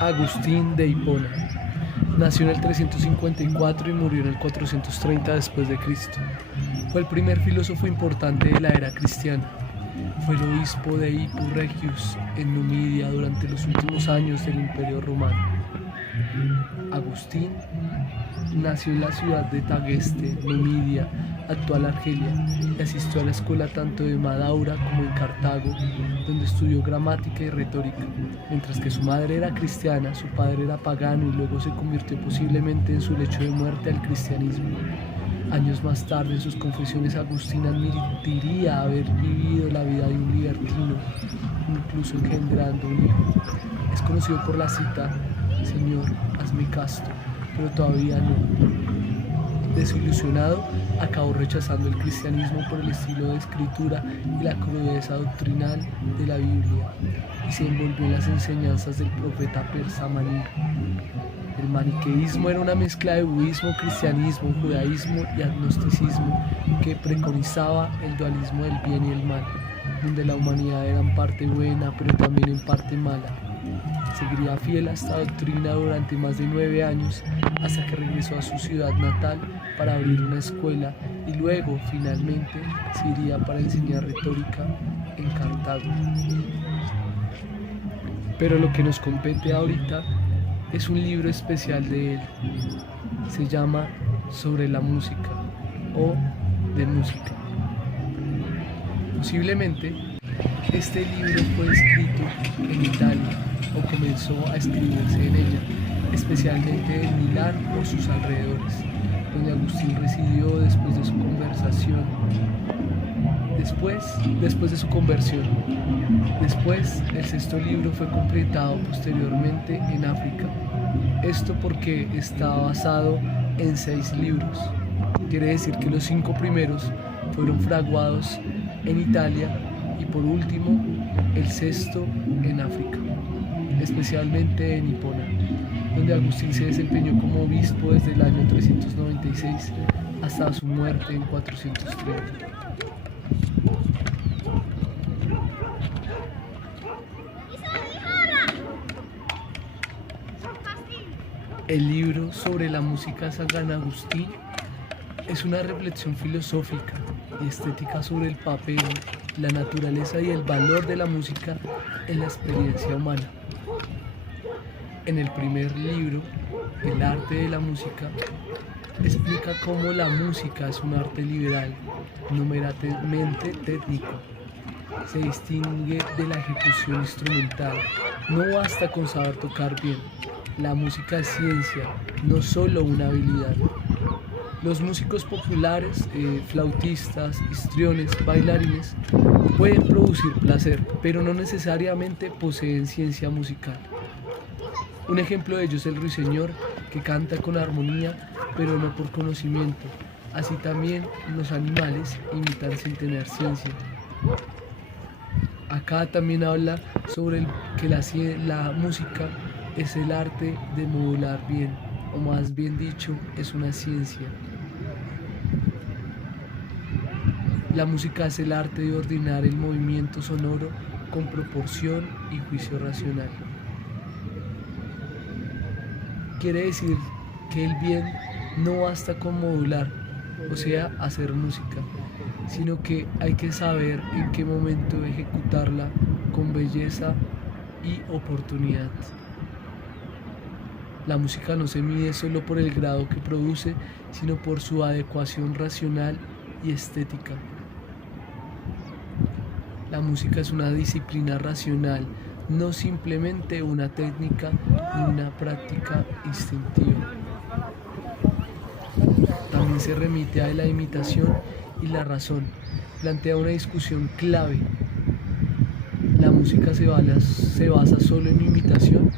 Agustín de Hipona. Nació en el 354 y murió en el 430 después de Cristo. Fue el primer filósofo importante de la era cristiana. Fue el obispo de Hippo Regius en Numidia durante los últimos años del Imperio Romano. Agustín nació en la ciudad de Tagaste, Numidia, actual Argelia, y asistió a la escuela tanto de Madaura como en Cartago, donde estudió gramática y retórica. Mientras que su madre era cristiana, su padre era pagano y luego se convirtió posiblemente en su lecho de muerte al cristianismo. Años más tarde, en sus confesiones, Agustín admitiría haber vivido la vida de un libertino, incluso engendrando un hijo. Es conocido por la cita: "Señor, hazme casto", pero todavía no. Desilusionado, acabó rechazando el cristianismo por el estilo de escritura y la crudeza doctrinal de la Biblia, y se envolvió en las enseñanzas del profeta persa Maní. El maniqueísmo era una mezcla de budismo, cristianismo, judaísmo y agnosticismo que preconizaba el dualismo del bien y el mal, donde la humanidad era en parte buena pero también en parte mala. Seguiría fiel a esta doctrina durante más de 9 años, hasta que regresó a su ciudad natal para abrir una escuela y luego, finalmente, se iría para enseñar retórica en Cartago. Pero lo que nos compete ahorita es un libro especial de él. Se llama Sobre la música o de música. Posiblemente este libro fue escrito en Italia o comenzó a escribirse en ella, especialmente en Milán o sus alrededores, donde Agustín residió después de su conversión. Después, el sexto libro fue completado posteriormente en África. Esto porque está basado en 6 libros. Quiere decir que los 5 primeros fueron fraguados en Italia y por último el sexto en África, especialmente en Hipona, donde Agustín se desempeñó como obispo desde el año 396 hasta su muerte en 430. El libro Sobre la música de San Agustín es una reflexión filosófica y estética sobre el papel, la naturaleza y el valor de la música en la experiencia humana. En el primer libro, El arte de la música, explica cómo la música es un arte liberal, no meramente técnico. Se distingue de la ejecución instrumental. No basta con saber tocar bien. La música es ciencia, no solo una habilidad. Los músicos populares, flautistas, histriones, bailarines, pueden producir placer, pero no necesariamente poseen ciencia musical. Un ejemplo de ello es el ruiseñor, que canta con armonía, pero no por conocimiento. Así también los animales imitan sin tener ciencia. Acá también habla sobre que la música es el arte de modular bien, o más bien dicho, es una ciencia. La música es el arte de ordenar el movimiento sonoro con proporción y juicio racional. Quiere decir que el bien no basta con modular, o sea, hacer música, sino que hay que saber en qué momento ejecutarla con belleza y oportunidad. La música no se mide solo por el grado que produce, sino por su adecuación racional y estética. La música es una disciplina racional, no simplemente una técnica ni una práctica instintiva. También se remite a la imitación y la razón. Plantea una discusión clave. ¿La música se basa solo en imitación?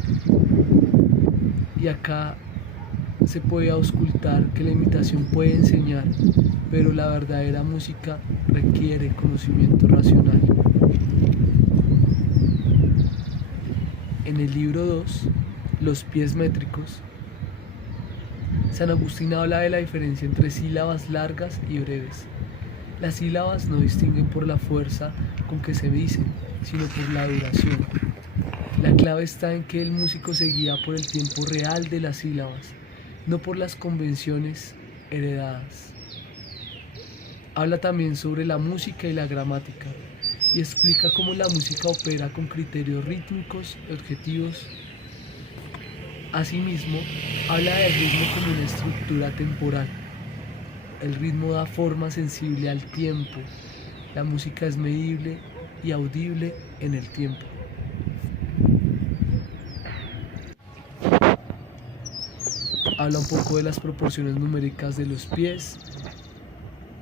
Y acá se puede auscultar que la imitación puede enseñar, pero la verdadera música requiere conocimiento racional. En el libro 2, Los pies métricos, San Agustín habla de la diferencia entre sílabas largas y breves. Las sílabas no distinguen por la fuerza con que se dicen, sino por la duración. La clave está en que el músico se guía por el tiempo real de las sílabas, no por las convenciones heredadas. Habla también sobre la música y la gramática y explica cómo la música opera con criterios rítmicos y objetivos. Asimismo, habla del ritmo como una estructura temporal. El ritmo da forma sensible al tiempo. La música es medible y audible en el tiempo. Habla un poco de las proporciones numéricas de los pies,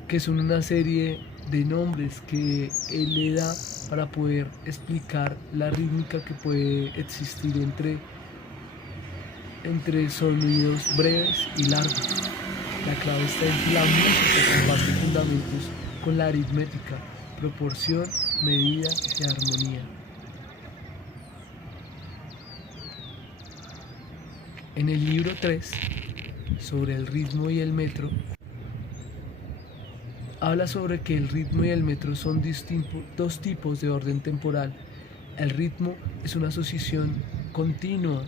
que son una serie de nombres que él le da para poder explicar la rítmica que puede existir entre sonidos breves y largos. La clave está en que la música comparte fundamentos con la aritmética, proporción, medida y armonía. En el libro 3, sobre el ritmo y el metro, habla sobre que el ritmo y el metro son dos tipos de orden temporal. El ritmo es una asociación continua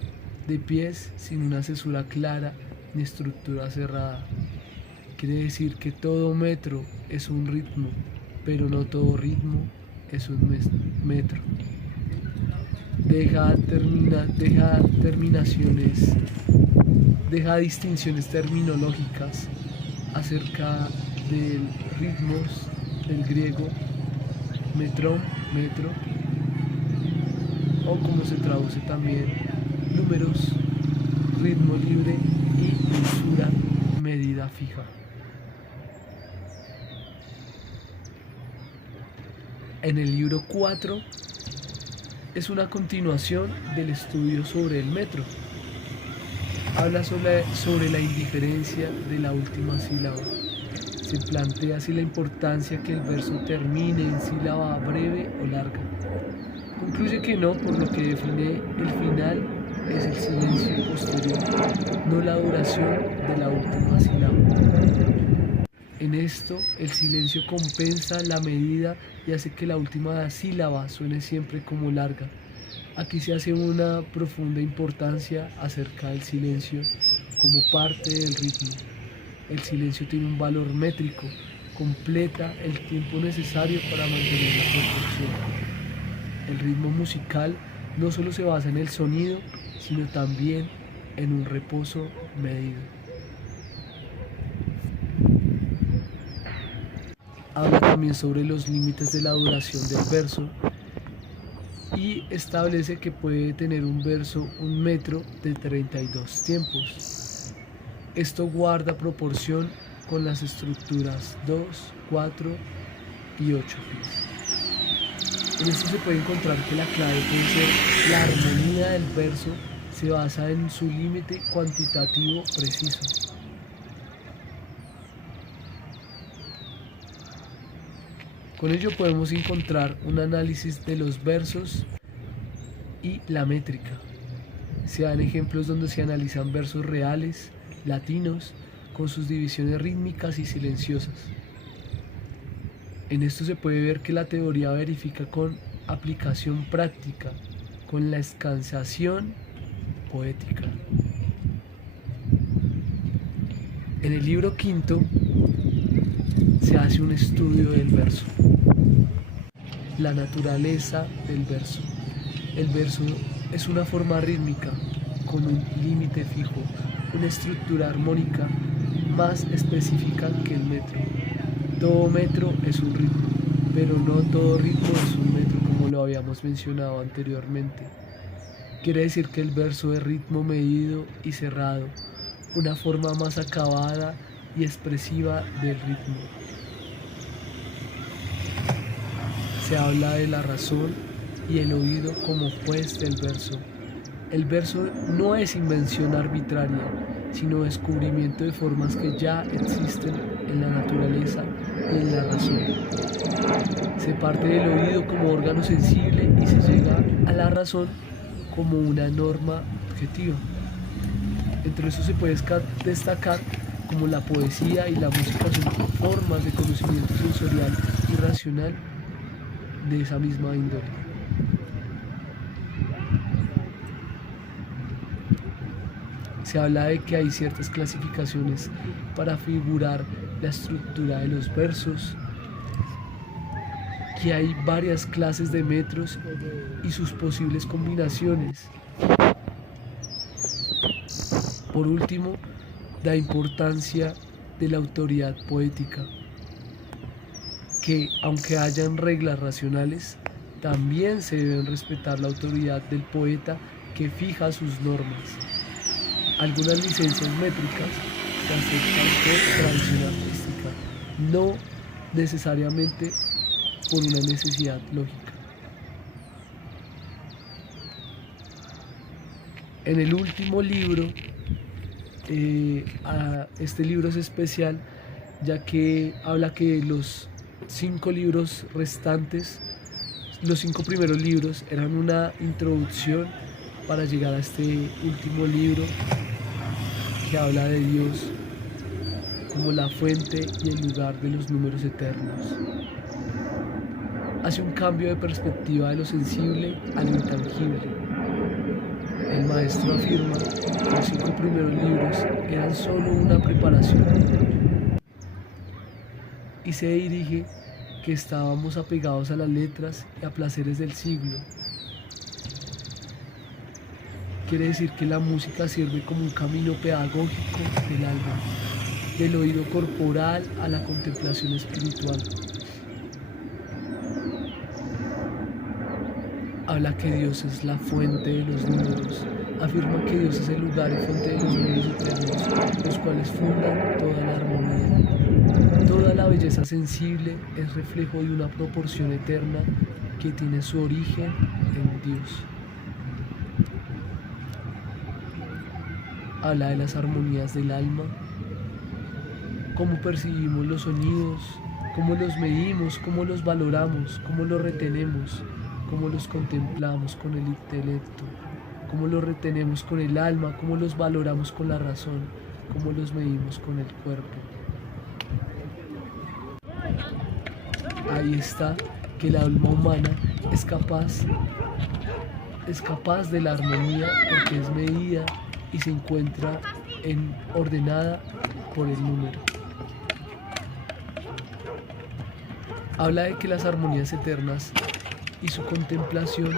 de pies sin una cesura clara ni estructura cerrada. Quiere decir que todo metro es un ritmo, pero no todo ritmo es un metro. Deja distinciones terminológicas acerca de ritmos del griego metrón, metro, o como se traduce también números, ritmo libre y mesura, medida fija. En el libro 4 es una continuación del estudio sobre el metro. Habla sobre la indiferencia de la última sílaba. Se plantea así la importancia que el verso termine en sílaba breve o larga. Concluye que no, por lo que define el final es el silencio posterior, no la duración de la última sílaba. En esto, el silencio compensa la medida y hace que la última sílaba suene siempre como larga. Aquí se hace una profunda importancia acerca del silencio como parte del ritmo. El silencio tiene un valor métrico, completa el tiempo necesario para mantener la proporción. El ritmo musical no solo se basa en el sonido, sino también en un reposo medido. Habla también sobre los límites de la duración del verso y establece que puede tener un verso un metro de 32 tiempos. Esto guarda proporción con las estructuras 2, 4 y 8 pies. En esto se puede encontrar que la clave puede ser la armonía del verso, se basa en su límite cuantitativo preciso. Con ello podemos encontrar un análisis de los versos y la métrica. Se dan ejemplos donde se analizan versos reales, latinos, con sus divisiones rítmicas y silenciosas. En esto se puede ver que la teoría verifica con aplicación práctica, con la escansación poética. En el libro 5 se hace un estudio del verso. La naturaleza del verso. El verso es una forma rítmica con un límite fijo, una estructura armónica más específica que el metro. Todo metro es un ritmo, pero no todo ritmo es un metro, como lo habíamos mencionado anteriormente. Quiere decir que el verso es ritmo medido y cerrado, una forma más acabada y expresiva del ritmo. Se habla de la razón y el oído como juez del verso. El verso no es invención arbitraria, sino descubrimiento de formas que ya existen en la naturaleza y en la razón. Se parte del oído como órgano sensible y se llega a la razón como una norma objetiva. Entre eso se puede destacar como la poesía y la música son formas de conocimiento sensorial y racional de esa misma índole. Se habla de que hay ciertas clasificaciones para figurar la estructura de los versos, que hay varias clases de metros y sus posibles combinaciones. Por último, da importancia de la autoridad poética, que aunque hayan reglas racionales, también se deben respetar la autoridad del poeta que fija sus normas. Algunas licencias métricas se aceptan por tradición artística, no necesariamente por una necesidad lógica. En el último libro, este libro es especial ya que habla que los 5 libros restantes, los 5 primeros libros eran una introducción para llegar a este último libro que habla de Dios como la fuente y el lugar de los números eternos. Hace un cambio de perspectiva de lo sensible a lo intangible. El maestro afirma que los 5 primeros libros eran solo una preparación y se dirige que estábamos apegados a las letras y a placeres del siglo. Quiere decir que la música sirve como un camino pedagógico del alma, del oído corporal a la contemplación espiritual. Habla que Dios es la fuente de los números, afirma que Dios es el lugar y fuente de los números eternos, los cuales fundan toda la armonía. Toda la belleza sensible es reflejo de una proporción eterna que tiene su origen en Dios. Habla de las armonías del alma, cómo percibimos los sonidos, cómo los medimos, cómo los valoramos, cómo los retenemos, cómo los contemplamos con el intelecto, cómo los retenemos con el alma, cómo los valoramos con la razón, cómo los medimos con el cuerpo. Ahí está que el alma humana es capaz de la armonía porque es medida y se encuentra ordenada por el número. Habla de que las armonías eternas y su contemplación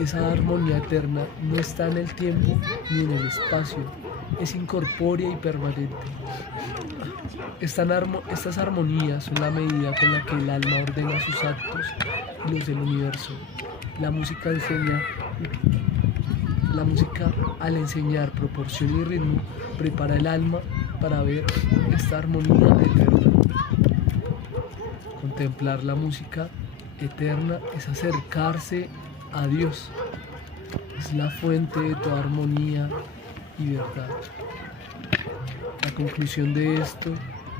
esa armonía eterna no está en el tiempo ni en el espacio, es incorpórea y permanente. Estas armonías son la medida con la que el alma ordena sus actos y los del universo. La música al enseñar proporción y ritmo prepara el alma para ver esta armonía eterna. Contemplar la música eterna es acercarse a Dios, es la fuente de toda armonía y verdad. La conclusión de esto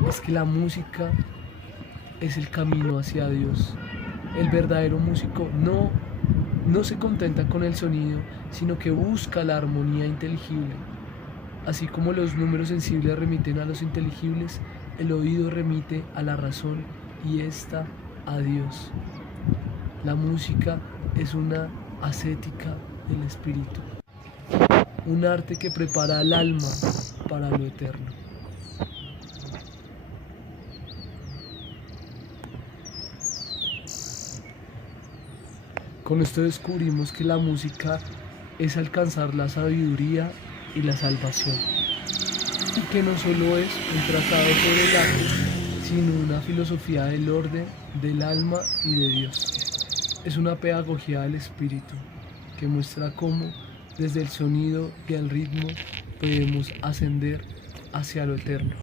es que la música es el camino hacia Dios. El verdadero músico no se contenta con el sonido, sino que busca la armonía inteligible. Así como los números sensibles remiten a los inteligibles, el oído remite a la razón y ésta a Dios. La música es una ascética del espíritu, un arte que prepara al alma para lo eterno. Con esto descubrimos que la música es alcanzar la sabiduría y la salvación, y que no solo es un tratado sobre el arte, sino una filosofía del orden, del alma y de Dios. Es una pedagogía del espíritu que muestra cómo desde el sonido y el ritmo podemos ascender hacia lo eterno.